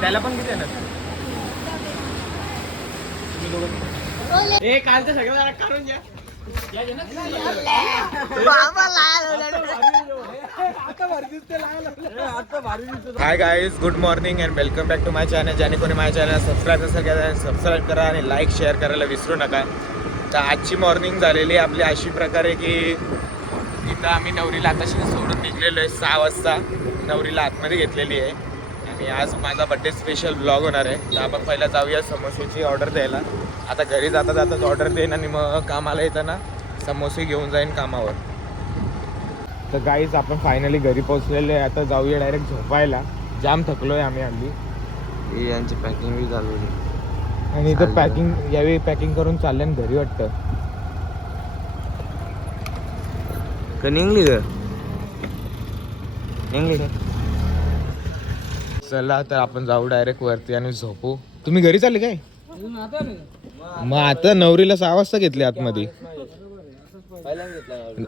त्याला पण किती येणार? ए कालचं सगळं जरा काढून घ्या. Hi guys, good morning and welcome back to my channel. ज्याने कोणी माझ्या चॅनल सबस्क्राईब नसेल केलं सबस्क्राईब करा आणि लाईक शेअर करायला विसरू नका. तर आजची मॉर्निंग झालेली आपली अशी प्रकारे की इथं आम्ही नवरीला आताशी सोडून निघलेलो आहे 6 वाजता. नवरीला आतमध्ये घेतलेली आहे आणि आज माझा बड्डे स्पेशल ब्लॉग होणार आहे. तर आपण पहिला जाऊया समोसेची ऑर्डर द्यायला. आता घरी जाता जाताच ऑर्डर देईन आणि मग कामाला येताना समोसे घेऊन जाईन कामावर. तर गाईज आपण फायनली घरी पोहोचलेले आहे. आता जाऊया डायरेक्ट झोपायला. जाम थकलोय आम्ही हल्ली. यांची पॅकिंग बी झालेली आणि इथं पॅकिंग यावेळी पॅकिंग करून चालले आणि घरी वाटतं. का निघली ग निघली का? चला तर आपण जाऊ डायरेक्ट वरती आणि झोपू. तुम्ही घरी चालले काय? मग आता नवरीला 6 वाजता घेतली आतमध्ये,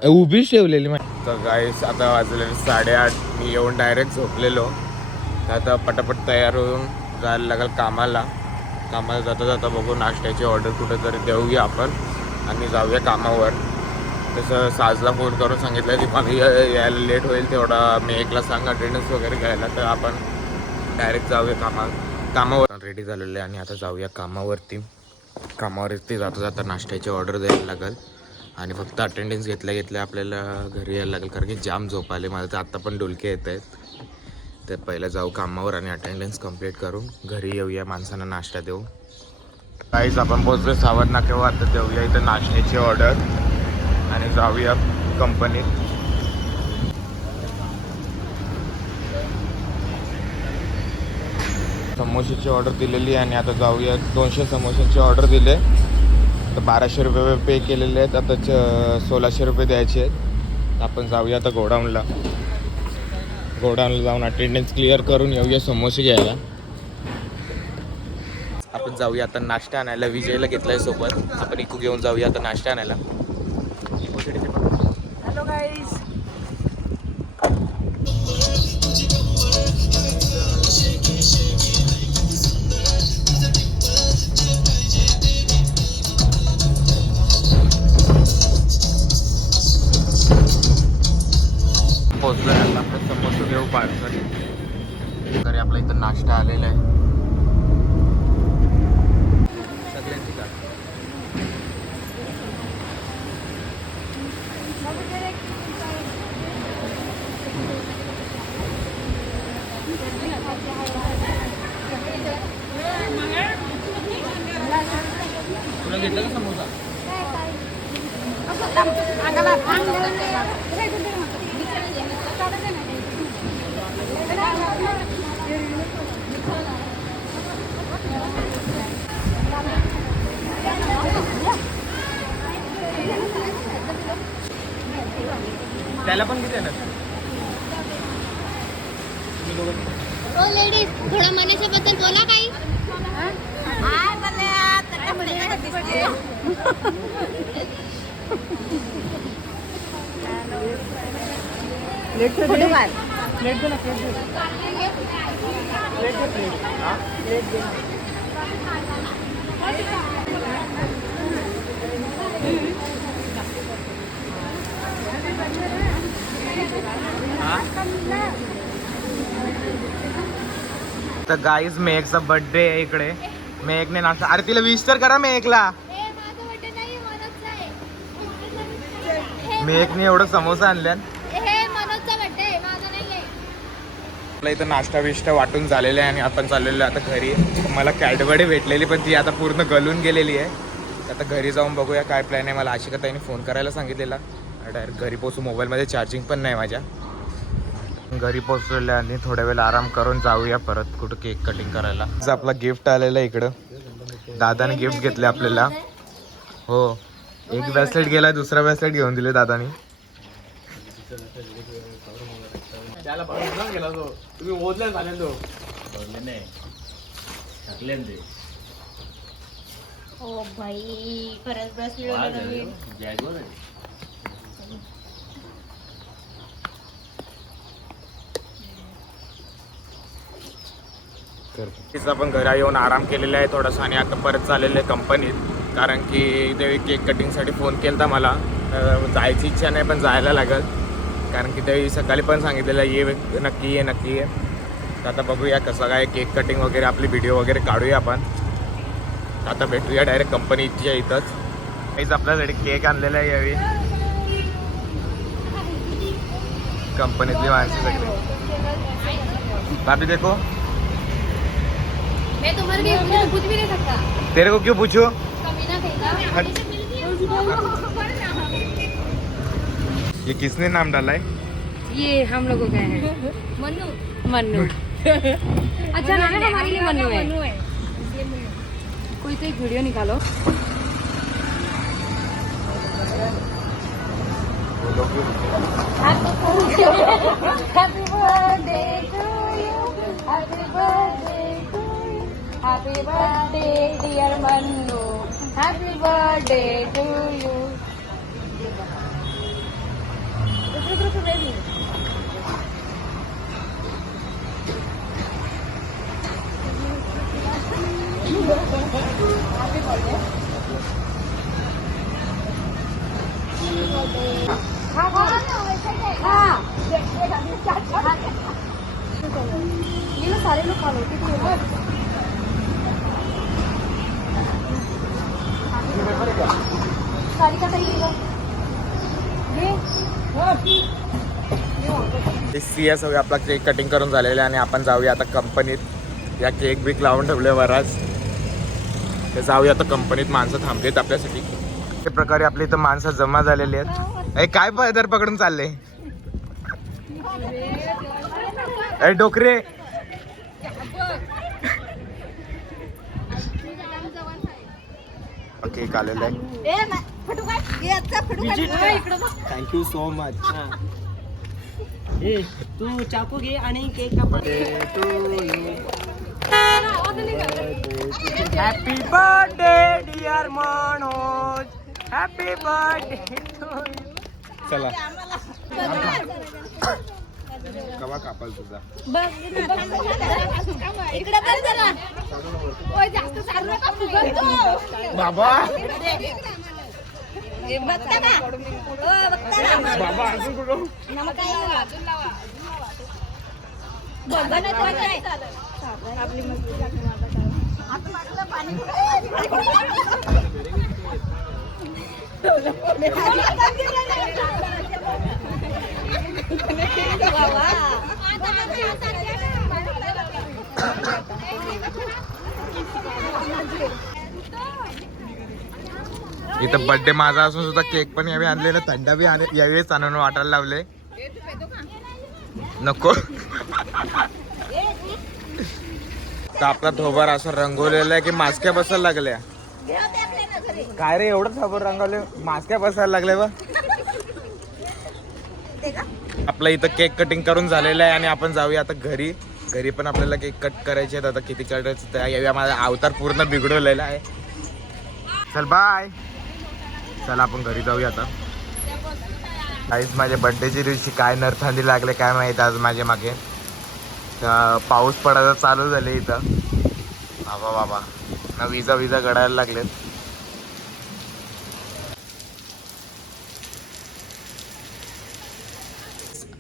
उभीच ठेवलेली. तर गाईस आता वाजले 8:30. मी येऊन डायरेक्ट झोपलेलो. आता पटापट तयार होऊन जायला लागेल कामाला. कामाला जाता जाता बघू नाश्त्याची ऑर्डर कुठेतरी देऊया आपण आणि जाऊया कामावर. तसं साजला फोन करून सांगितलं की मला यायला लेट होईल, तेवढा मी 1ला सांग अटेंडन्स वगैरे घ्यायला. तर आपण डायरेक्ट जाऊया कामावर. रेडी झालेलं आहे आणि आता जाऊया कामावरती जाता जाता नाश्त्याची ऑर्डर द्यायला लागेल आणि फक्त अटेंडन्स घेतल्या आपल्याला घरी यायला लागेल, कारण की जाम झोप आले मला. तर आत्ता पण डुलके येत आहेत. तर पहिलं जाऊ कामावर आणि अटेंडन्स कंप्लीट करून घरी येऊया, माणसांना नाश्ता देऊ. काहीच आपण पोहोचलो सावध नाक्यावर. आता देऊया इथं नाश्त्याची ऑर्डर आणि जाऊया कंपनीत. समोसेची ऑर्डर दिलेली आहे आणि आता जाऊया. 200 समोसेची ऑर्डर दिले. तर 1200 रुपये पे केलेले आहेत. आता 1600 रुपये द्यायचे आहेत. आपण जाऊया आता गोडाऊनला जाऊन अटेंडन्स क्लिअर करून येऊया समोसे घ्यायला. आपण जाऊया आता नाश्ता आणायला. विजयला घेतलाय सोबत. आपण इकू घेऊन जाऊया आता नाश्ता आणायला. हॅलो गाईज, पोचलो आता आपण समोसे घेऊ पार्सल. तरी आपला इथं नाश्ता आलेला आहे सगळ्यांची का. तुला घेतला का समोसा? त्याला पण किती येणार? ओ लेडीज, थोडं मनीषाबद्दल बोला काही. तर गाईज मेघचा बर्थडे आहे इकडे. मेघने नाश्ता. अरे तिला विश तर करा मेघला. मेघने एवढं समोसा आणल्या. आपल्या इथं नाश्ता बिष्टा वाटून झालेला आहे आणि आपण चाललेलो आहे आता घरी. मला कॅडबरी भेटलेली पण ती आता पूर्ण गलून गेलेली आहे. आता घरी जाऊन बघूया काय प्लॅन आहे. मला आशिकाताईने फोन करायला सांगितलेला. डायरेक्ट घरी पोचू. मोबाईलमध्ये चार्जिंग पण नाही माझ्या. घरी पोचलेलं आहे आणि थोड्या वेळ आराम करून जाऊया परत कुठं केक कटिंग करायला. आपला गिफ्ट आलेला आहे इकडं. दादाने गिफ्ट घेतले आपल्याला. हो, एक ब्रेसलेट गेला, दुसरा ब्रेसलेट घेऊन दिले दादानी. त्याला बरोबर गेला तो. तुम्ही ओढल्या झाले तो नाही ते. ओ भाई, परत ब्रेसलेट तिचा पण घरा येऊन आराम केलेला आहे थोडासा आणि आता परत चाललेलं आहे कंपनीत, कारण की ते केक कटिंगसाठी फोन केला होता मला. जायची इच्छा नाही पण जायला लागल, कारण की ते सकाळी पण सांगितलेलं ये नक्की ये नक्की ये. तर आता बघूया कसं काय केक कटिंग वगैरे आपली व्हिडिओ वगैरे काढूया आपण. आता भेटूया डायरेक्ट कंपनीच्या इथंच. काहीच आपल्यासाठी केक आणलेला आहे यावेळी कंपनीतली माणसं सगळी. भाभी देखो मैं तुम्हारे लिए कुछ भी नहीं सकता. तेरे को क्यों पूछू? कमीना कहेगा. ये किसने नाम डाला है? ये हम लोगों का है मन्नू. मन्नू. अच्छा नाम है हमारे लिए मन्नू है. कोई तो एक वीडियो निकालो. Happy birthday to you. Happy birthday to you. Happy birthday dear Mannu. Happy birthday to you. Ruko baby. Happy birthday. ये लोग सारे लोग खा लो. सारी का सही CS वगैरे आपला केक कटिंग करून झालेला आहे आणि आपण जाऊया आता कंपनीत. या केक बिक लावून ठेवले बराच, ते जाऊया आता कंपनीत. माणसं थांबलेत आपल्यासाठी. अशा प्रकारे आपल्या इथं माणसं जमा झालेली आहेत. ए काय पदर पकडून चालले ए डोकरे. केक आलेला आहे. Thank you so much. तू चाकू घे आणि केक काप. Happy birthday dear Manoj. Happy birthday to you. चला कवा कापाल तुझा? इकडे तर जरा. ओय जास्त चालू नका फुगतो. बाबा बघता ना. ओ बघता ना. बाबा अजून कुठं? नमक अजून लावा. बघा ना तर काय. आपली मस्ती लागली आता मागलं पाणी. इथं बर्थडे माझा असून सुद्धा केक पण यावेळी आणलेला, थंडा बी यावेळीच आणून वाटायला लावले. नको तर आपला धोबार असं रंगवलेला आहे की मास्क्या बसायला लागल्या. काय रे एवढं धोबार रंगवले, मास्क्या बसायला लागल्या बा. आपलं इथं केक कटिंग करून झालेलं आहे आणि आपण जाऊया आता घरी. घरी पण आपल्याला केक कट करायचे आहेत. आता किती करायचं यावेळी माझा अवतार पूर्ण बिघडवलेला आहे. चल बाय. चला आपण घरी जाऊया आता. काहीच माझ्या बर्थडेच्या दिवशी काय नरथांडी लागले काय माहित आज माझ्या मागे. पाऊस पडायला चालू झाले इथं. बाबा बाबा ना विजा गडायला लागलेत.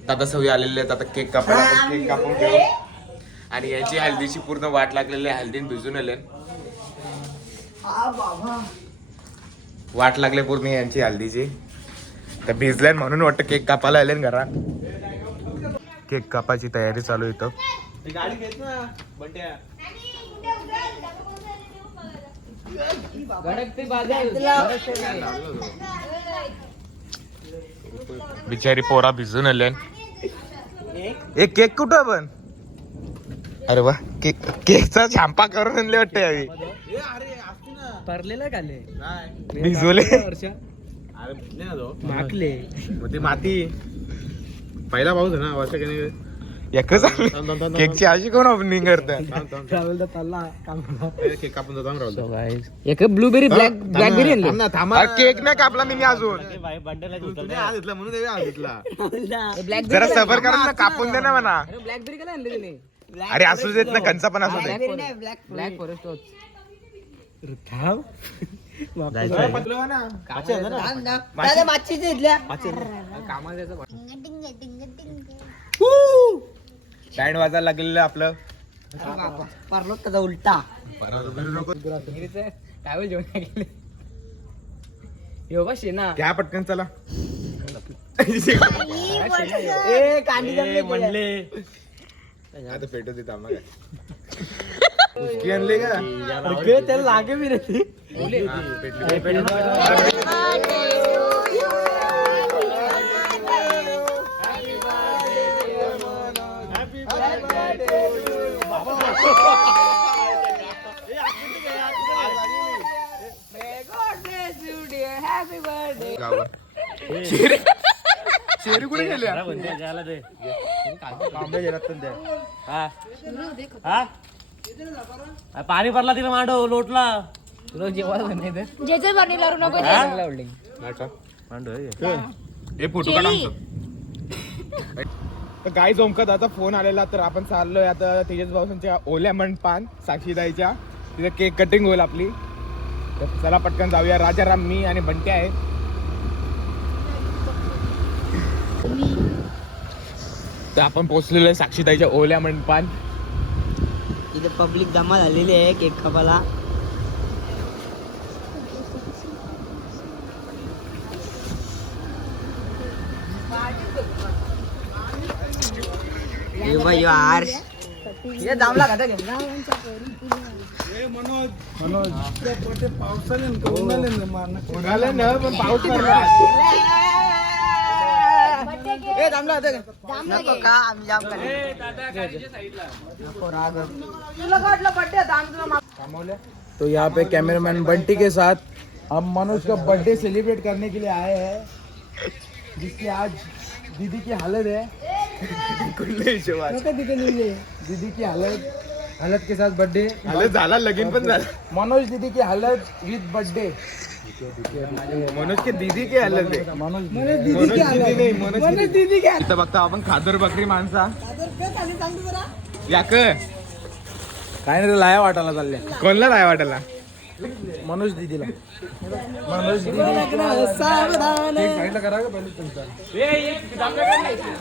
दादा सवयी आलेले आहेत. आता केक कापायला आपण केक कापून घेऊ. आणि याची हल्दीची पूर्ण वाट लागलेली आहे. हल्दीन भिजून आले, वाट लागले पूर्ण यांची हल्दीची. तर भिजल्या म्हणून वाटतं केक कापायला आले घरात. केक कापायची तयारी चालू इथं. गाडी घेत ना बंट्या. बिचारी पोरा भिजून आले. एक केक कुठं पण? अरे वा केकचा छांपा करून आणले वाटतं यावी. परलेला खाल्ले भिजवले अरे भेटले ना तो माकले मग ते माती पहिला पाऊस आहे ना वर्ष एकच केकची अशी कोण ओपनिंग करतात? केक कापून जातो एक ब्लूबेरी ब्लॅकबेरी आणलं थांबा. केक नाही कापला मी अजून. म्हणून जरा सबर करा ना, कापून दे ना म्हणा. ब्लॅकबेरी काय आणले तिने अरे असू देत ना, कंचा पण असू दे. ब्लॅक फॉरेस्ट बँड वाजायला लागलेलं आपलं. उलटा काय जेवण केले बा शेना घ्या पटकन चला. म्हणले आता पेटो देत आम्हाला कुस्ती आणले का? त्याला लागे मी रे शेरी कुठे गेल्या? पाणी पडला तिला मांडव लोटला तुला जेवण जेजल पाणी लावू नको हे फोटो काढ आमचं. तर गाईज ओमकत आता फोन आलेला, तर आपण चाललोय आता तेजस भाऊसांच्या ओल्या मंडपान साक्षीदाईच्या, तिथे केक कटिंग होईल आपली. तर चला पटकन जाऊया. राजाराम, मी आणि बंटे आहे. तर आपण पोहोचलेलो आहे साक्षीदाईच्या ओल्या मंडपान. इथे पब्लिक जमा झालेली आहे केक खापाला. दामला खाता उन्हाळ्यात ना पण पाऊस पडला. तो यहाँ पे कैमरामैन बंटी के साथ हम मनोज का बर्थडे सेलिब्रेट करने के लिए आए हैं, जिसकी आज दीदी की हालत है. दीदी की हालत के साथ बर्थडे. हालत झाला, लगीन पण झालं. मनोज दीदी की हालत विद बर्थडे. मनोज के दीदी की हालत आहे. मनोज मनोज दीदी की इथं बघता आपण खादर बकरी माणसा याक काय नाही, लाया वाटायला चालले कोणला नाही वाटायला. मनोज दीदीला. मनोज दीदी साईडला करा का पहिले तुमचा.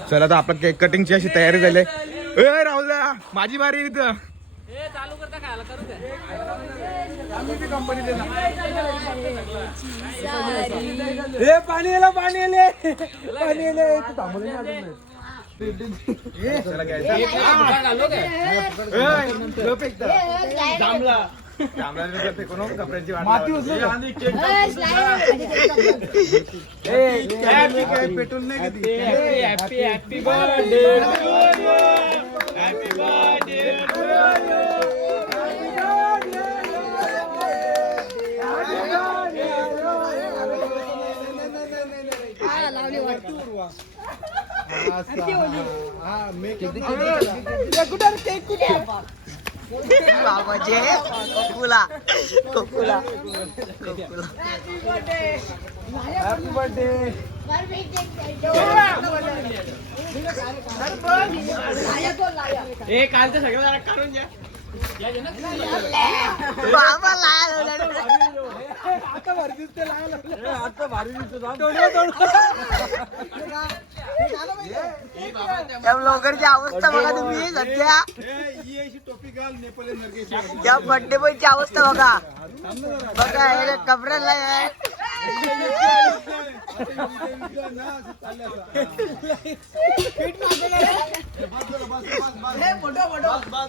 चला तर आपण केक कटिंगची अशी तयारी झाली. ए राहुल दा, माझी बारी आहे इथं. ए पाणी आलं, पाणी आले, पाणी आले. थांबले चला घ्यायचं. जांभळा जांभळा फेकून कपड्यांची वाट माती लावायची. पेट्रोल नाही कधी. Happy birthday happy birthday happy birthday. कालचं सगळं काढून घ्या. आता भारी दिसते, आता भारी दिसतो. लवकरची अवस्था बघा तुम्ही सध्या. त्या बर्थडे बॉयची अवस्था बघा बघा. हे कपड्याला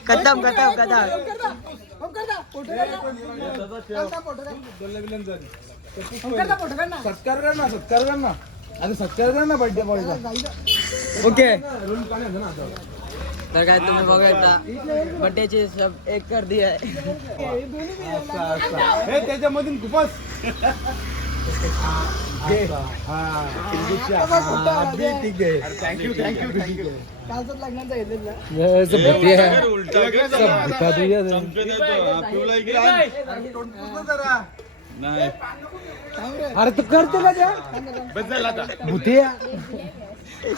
कदम कदम कदम. सत्कार कर ना, सत्कार कर ना. अरे सत्कार कर ना बर्थडे बॉयचा. ओके. तर काय तुम्ही बघा आता बर्थडेची सब एक गर्दी आहे. हे त्याच्यामधून खूपच थँक्यू थँक्यू थँक्यू. अरे तू करतो का त्या बस झाला आता. भूतिया.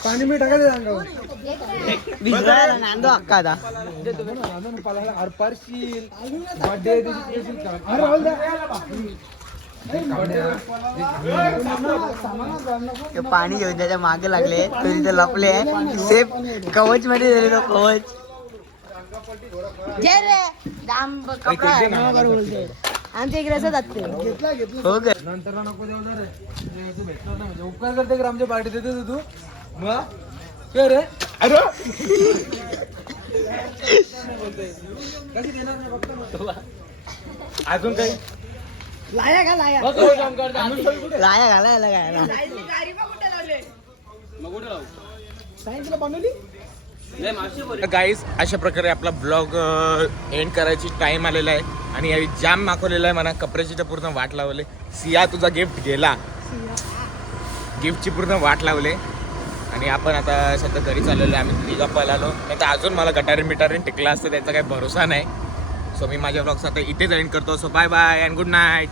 पाणी मी टाकायचं अंगावर भिजवायला नांदो अक्का आता पारशील बर्थडे अरे राहुल दा. ते पाणी घेऊन त्याच्या मागे लागले तो तिथे लपले सेफ कवच मध्ये गेले तो कवच जे रे दाम कपडा बोलते आमच्या इकडे असं जाते घेतला हो का नंतर नको देऊ ना रे तू भेटला ना म्हणजे उपकार करते की आमच्या पार्टी देतो तू मग काय रे अरे कशी देणार नाही फक्त अजून काही लाया का लाया लाया घालायला घालायला सायन्सला बनवली गाईज अशा प्रकारे आपला ब्लॉग एंड करायची टाइम आलेला आहे आणि यावेळी जाम माखवलेला आहे म्हणा. कपड्याची तर पूर्ण वाट लावले. सिया तुझा गिफ्ट गेला, गिफ्टची पूर्ण वाट लावले आणि आपण आता सध्या घरी चाललेलो आहे. आम्ही तिघा पळालो नाही तर अजून मला गटारीन टिकला असतं त्याचा काही भरोसा नाही. सो मी माझ्या ब्लॉग्स आता इथेच एंड करतो. So bye bye and good night.